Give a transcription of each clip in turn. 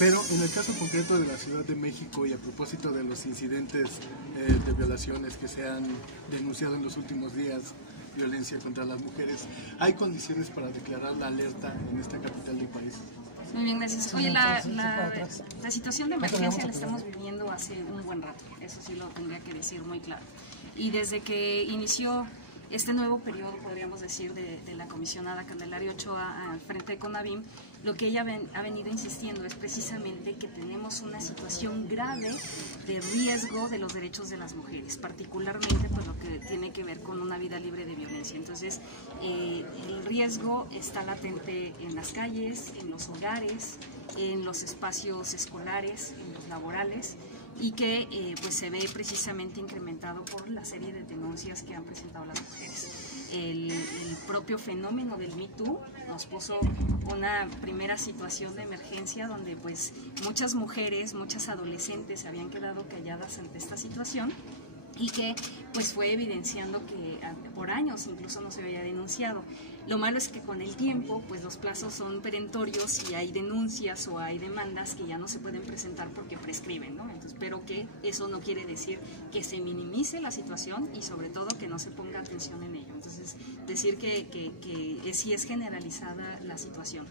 Pero en el caso concreto de la Ciudad de México y a propósito de los incidentes de violaciones que se han denunciado en los últimos días, violencia contra las mujeres, ¿hay condiciones para declarar la alerta en esta capital del país? Muy bien, gracias. Oye, la situación de emergencia la estamos viviendo hace un buen rato, eso sí lo tendría que decir muy claro. Y desde que inició este nuevo periodo, podríamos decir, de la comisionada Candelaria Ochoa al frente de CONAVIM, lo que ella ha venido insistiendo es precisamente que tenemos una situación grave de riesgo de los derechos de las mujeres, particularmente pues lo que tiene que ver con una vida libre de violencia. Entonces, el riesgo está latente en las calles, en los hogares, en los espacios escolares, en los laborales, y que pues se ve precisamente incrementado por la serie de denuncias que han presentado las mujeres. El propio fenómeno del Me Too nos puso una primera situación de emergencia donde pues muchas mujeres, muchas adolescentes se habían quedado calladas ante esta situación y que pues fue evidenciando que por años incluso no se había denunciado. Lo malo es que con el tiempo pues los plazos son perentorios y hay denuncias o hay demandas que ya no se pueden presentar porque prescriben, ¿no? Entonces, pero que eso no quiere decir que se minimice la situación y sobre todo que no se ponga atención en ello. Entonces, decir que sí es generalizada la situación.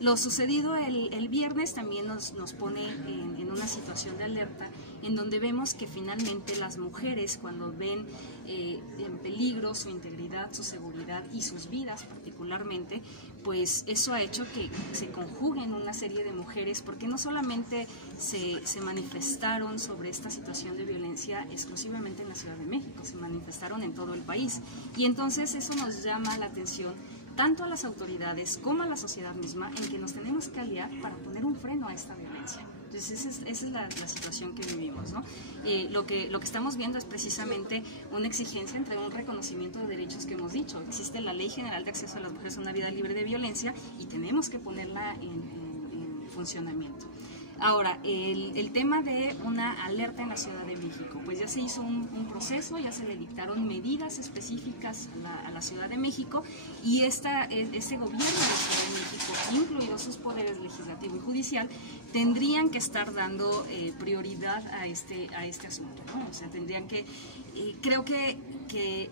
Lo sucedido el viernes también nos pone en una situación de alerta en donde vemos que finalmente las mujeres cuando ven en peligro su integridad, su seguridad y sus vidas particularmente, pues eso ha hecho que se conjuguen una serie de mujeres porque no solamente se manifestaron sobre esta situación de violencia exclusivamente en la Ciudad de México, se manifestaron en todo el país y entonces eso nos llama la atención tanto a las autoridades como a la sociedad misma en que nos tenemos que aliar para poner un freno a esta violencia. Entonces esa es la situación que vivimos, ¿no? Lo que estamos viendo es precisamente una exigencia entre un reconocimiento de derechos que hemos dicho. Existe la Ley General de Acceso a las Mujeres a una Vida Libre de Violencia y tenemos que ponerla en funcionamiento. Ahora, el tema de una alerta en la Ciudad de México, pues ya se hizo un proceso, ya se le dictaron medidas específicas a la Ciudad de México y ese gobierno de la Ciudad de México, incluidos sus poderes legislativo y judicial, tendrían que estar dando prioridad a este asunto, ¿no? O sea, tendrían que, creo que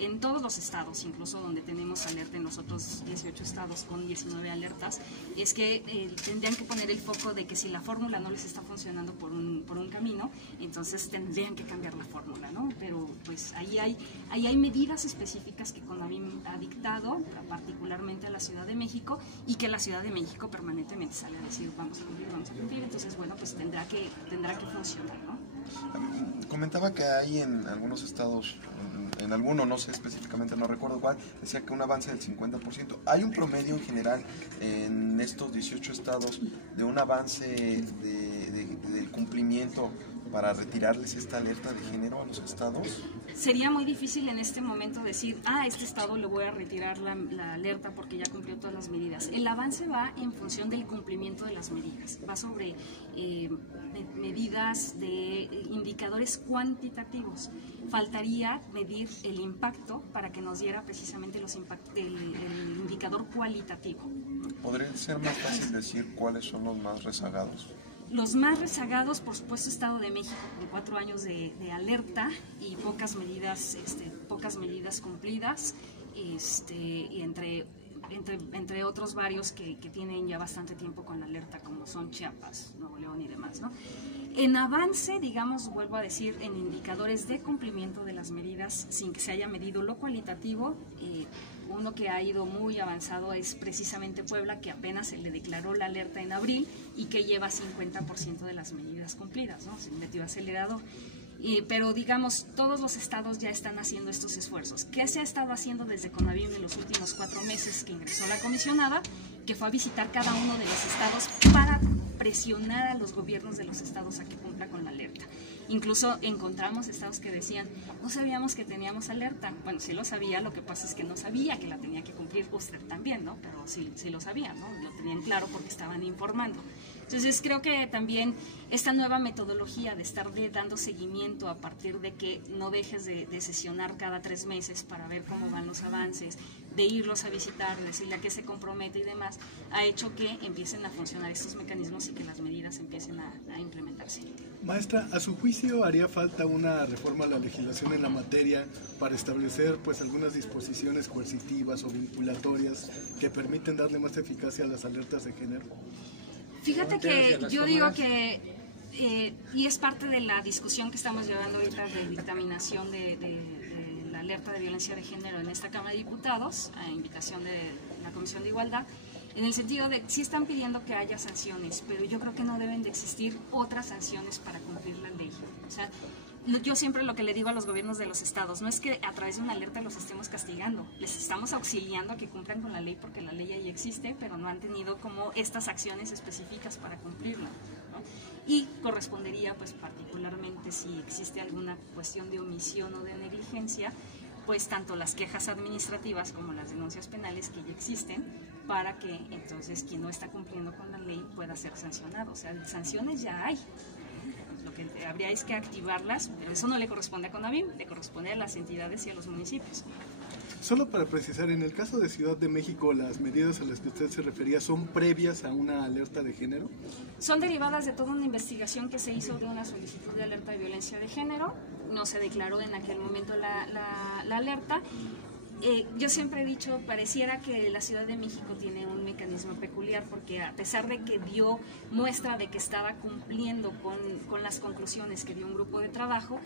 en todos los estados, incluso donde tenemos alerta en los otros 18 estados con 19 alertas, es que tendrían que poner el foco de que si la fórmula no les está funcionando por un camino, entonces tendrían que cambiar la fórmula, ¿no? Pero pues ahí hay medidas específicas que CONAVIM ha dictado, particularmente a la Ciudad de México, y que la Ciudad de México permanentemente sale a decir vamos a cumplir, entonces bueno, pues tendrá que funcionar, ¿no? Comentaba que hay en algunos estados, en alguno, no sé específicamente, no recuerdo cuál, decía que un avance del 50%. ¿Hay un promedio en general en estos 18 estados de un avance del cumplimiento para retirarles esta alerta de género a los estados? Sería muy difícil en este momento decir, a este estado le voy a retirar la alerta porque ya cumplió todas las medidas. El avance va en función del cumplimiento de las medidas, va sobre medidas de indicadores cuantitativos. Faltaría medir el impacto para que nos diera precisamente el indicador cualitativo. ¿Podría ser más fácil decir cuáles son los más rezagados? Los más rezagados, por supuesto, Estado de México, con 4 años de alerta y pocas medidas cumplidas, y entre otros varios que tienen ya bastante tiempo con la alerta, como son Chiapas, Nuevo León y demás, ¿no? En avance, digamos, vuelvo a decir, en indicadores de cumplimiento de las medidas, sin que se haya medido lo cualitativo, uno que ha ido muy avanzado es precisamente Puebla, que apenas se le declaró la alerta en abril y que lleva 50% de las medidas cumplidas, ¿no? Se metió acelerador. Pero digamos, todos los estados ya están haciendo estos esfuerzos. ¿Qué se ha estado haciendo desde CONAVIM en los últimos 4 meses que ingresó la comisionada? Que fue a visitar cada uno de los estados para presionar a los gobiernos de los estados a que cumpla con la alerta. Incluso encontramos estados que decían, no sabíamos que teníamos alerta. Bueno, sí lo sabía, lo que pasa es que no sabía que la tenía que cumplir usted también, ¿no? Pero sí lo sabían, ¿no? Lo tenían claro porque estaban informando. Entonces creo que también esta nueva metodología de estar dando seguimiento a partir de que no dejes de sesionar cada 3 meses para ver cómo van los avances, de irlos a visitar, de decirle a qué se compromete y demás, ha hecho que empiecen a funcionar estos mecanismos y que las medidas empiecen a implementarse. Maestra, a su juicio haría falta una reforma a la legislación en la materia para establecer pues algunas disposiciones coercitivas o vinculatorias que permiten darle más eficacia a las alertas de género. Fíjate que yo digo que, y es parte de la discusión que estamos llevando ahorita de dictaminación de la alerta de violencia de género en esta Cámara de Diputados, a invitación de la Comisión de Igualdad, en el sentido de sí están pidiendo que haya sanciones, pero yo creo que no deben de existir otras sanciones para cumplir la ley. O sea, yo siempre lo que le digo a los gobiernos de los estados, no es que a través de una alerta los estemos castigando, les estamos auxiliando a que cumplan con la ley porque la ley ahí existe, pero no han tenido como estas acciones específicas para cumplirla, ¿no? Y correspondería pues particularmente si existe alguna cuestión de omisión o de negligencia, pues tanto las quejas administrativas como las denuncias penales que ya existen, para que entonces quien no está cumpliendo con la ley pueda ser sancionado. O sea, sanciones ya hay. Lo que habría es que activarlas, pero eso no le corresponde a CONAVIM, le corresponde a las entidades y a los municipios. Solo para precisar, en el caso de Ciudad de México, ¿las medidas a las que usted se refería son previas a una alerta de género? Son derivadas de toda una investigación que se hizo de una solicitud de alerta de violencia de género. No se declaró en aquel momento la alerta. Yo siempre he dicho, pareciera que la Ciudad de México tiene un mecanismo peculiar, porque a pesar de que dio muestra de que estaba cumpliendo con las conclusiones que dio un grupo de trabajo,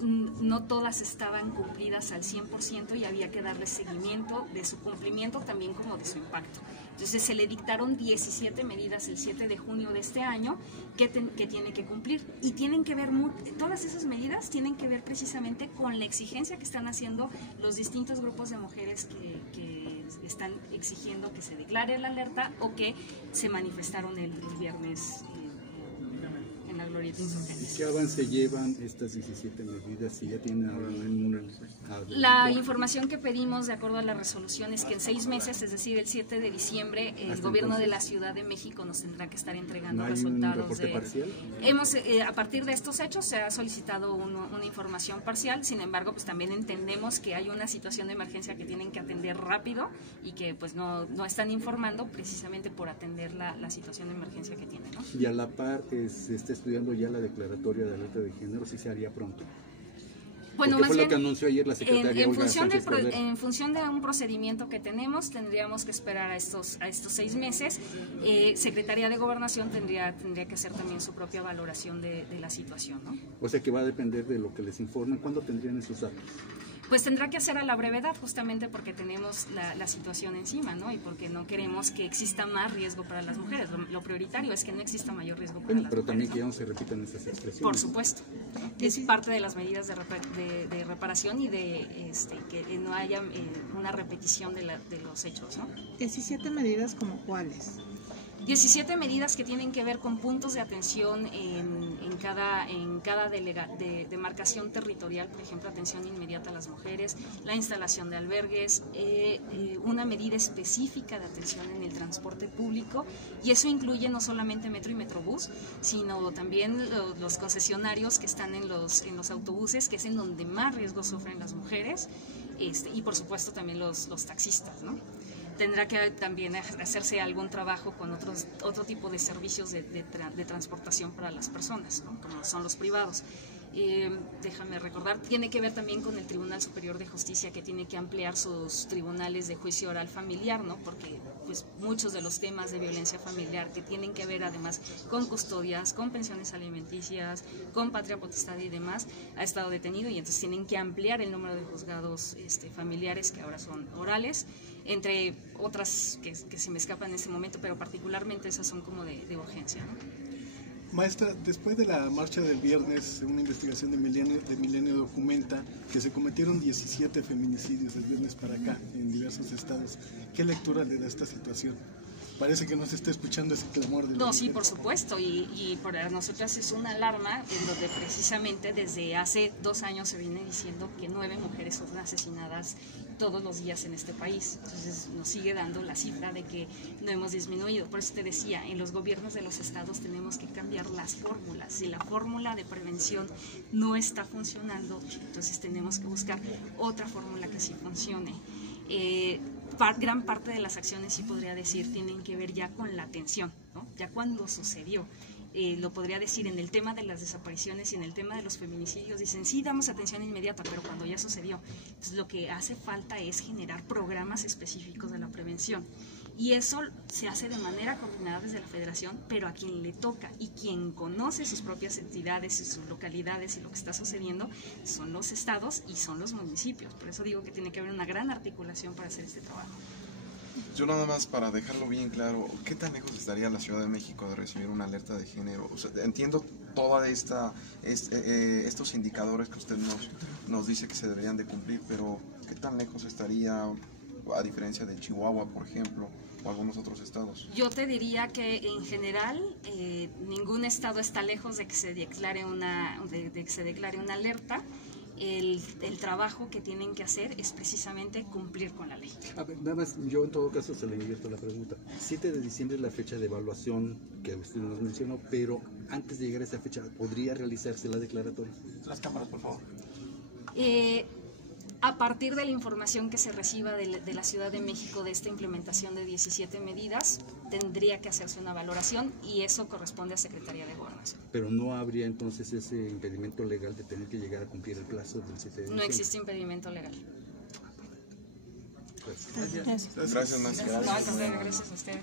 no todas estaban cumplidas al 100% y había que darle seguimiento de su cumplimiento también como de su impacto. Entonces se le dictaron 17 medidas el 7 de junio de este año que tiene que cumplir, y tienen que ver, todas esas medidas tienen que ver precisamente con la exigencia que están haciendo los distintos grupos de mujeres que están exigiendo que se declare la alerta o que se manifestaron el viernes en la Glorieta Insurgentes. ¿Qué avance llevan estas 17 medidas? Si ya tienen la información que pedimos de acuerdo a la resolución es que en 6 meses, es decir, el 7 de diciembre, el gobierno de la Ciudad de México nos tendrá que estar entregando resultados. ¿Un reporte parcial? A partir de estos hechos se ha solicitado una información parcial, sin embargo, pues también entendemos que hay una situación de emergencia que tienen que atender rápido y que pues no están informando precisamente por atender la situación de emergencia que tienen, ¿no? Y a la par se está estudiando ya la declaratoria de alerta de género, si se haría pronto. Bueno, más fue bien, lo que anunció ayer la secretaria en función de un procedimiento que tenemos, tendríamos que esperar a estos 6 meses. Secretaría de Gobernación tendría que hacer también su propia valoración de la situación, ¿no? O sea que va a depender de lo que les informen. ¿Cuándo tendrían esos datos? Pues tendrá que hacer a la brevedad, justamente porque tenemos la situación encima, ¿no? Y porque no queremos que exista más riesgo para las mujeres. Lo prioritario es que no exista mayor riesgo para las pero mujeres. Pero también que ya no se repitan esas expresiones. Por supuesto. Es parte de las medidas de reparación y de que no haya una repetición de los hechos, ¿no? 17 medidas, ¿como cuáles? 17 medidas que tienen que ver con puntos de atención en cada demarcación territorial, por ejemplo, atención inmediata a las mujeres, la instalación de albergues, una medida específica de atención en el transporte público, y eso incluye no solamente Metro y Metrobús, sino también los concesionarios que están en los autobuses, que es en donde más riesgo sufren las mujeres, y por supuesto también los taxistas, ¿no? Tendrá que también hacerse algún trabajo con otro tipo de servicios de transportación para las personas, ¿no? Como son los privados. Déjame recordar, tiene que ver también con el Tribunal Superior de Justicia, que tiene que ampliar sus tribunales de juicio oral familiar, ¿no? Porque pues muchos de los temas de violencia familiar que tienen que ver además con custodias, con pensiones alimenticias, con patria potestad y demás, ha estado detenido, y entonces tienen que ampliar el número de juzgados familiares, que ahora son orales, entre otras que se me escapan en este momento, pero particularmente esas son como de urgencia, ¿no? Maestra, después de la marcha del viernes, una investigación de Milenio documenta que se cometieron 17 feminicidios del viernes para acá en diversos estados. ¿Qué lectura le da esta situación? parece que no se está escuchando ese clamor de las No, sí, mujeres. por supuesto, y para nosotras es una alarma en donde precisamente desde hace 2 años se viene diciendo que 9 mujeres son asesinadas todos los días en este país. Entonces nos sigue dando la cifra de que no hemos disminuido. Por eso te decía, en los gobiernos de los estados tenemos que cambiar las fórmulas. Si la fórmula de prevención no está funcionando, entonces tenemos que buscar otra fórmula que sí funcione. Gran parte de las acciones, sí podría decir, tienen que ver ya con la atención, ¿no? Ya cuando sucedió. Lo podría decir en el tema de las desapariciones y en el tema de los feminicidios, dicen sí, damos atención inmediata, pero cuando ya sucedió. Entonces lo que hace falta es generar programas específicos de la prevención. Y eso se hace de manera coordinada desde la federación, pero a quien le toca y quien conoce sus propias entidades y sus localidades y lo que está sucediendo son los estados y son los municipios. Por eso digo que tiene que haber una gran articulación para hacer este trabajo. Yo nada más para dejarlo bien claro, ¿qué tan lejos estaría la Ciudad de México de recibir una alerta de género? O sea, entiendo toda estos indicadores que usted nos dice que se deberían de cumplir, pero ¿qué tan lejos estaría a diferencia de Chihuahua, por ejemplo, o algunos otros estados? Yo te diría que en general ningún estado está lejos de que se declare una alerta. El trabajo que tienen que hacer es precisamente cumplir con la ley. A ver, nada más, yo en todo caso se le invierto la pregunta. 7 de diciembre es la fecha de evaluación que usted nos mencionó, pero antes de llegar a esa fecha, ¿podría realizarse la declaratoria? Las cámaras, por favor. A partir de la información que se reciba de la Ciudad de México de esta implementación de 17 medidas, tendría que hacerse una valoración y eso corresponde a Secretaría de Gobernación. Pero no habría entonces ese impedimento legal de tener que llegar a cumplir el plazo del 7 de diciembre. No existe impedimento legal. Gracias. Gracias, Nancy. No, al contrario, gracias a ustedes.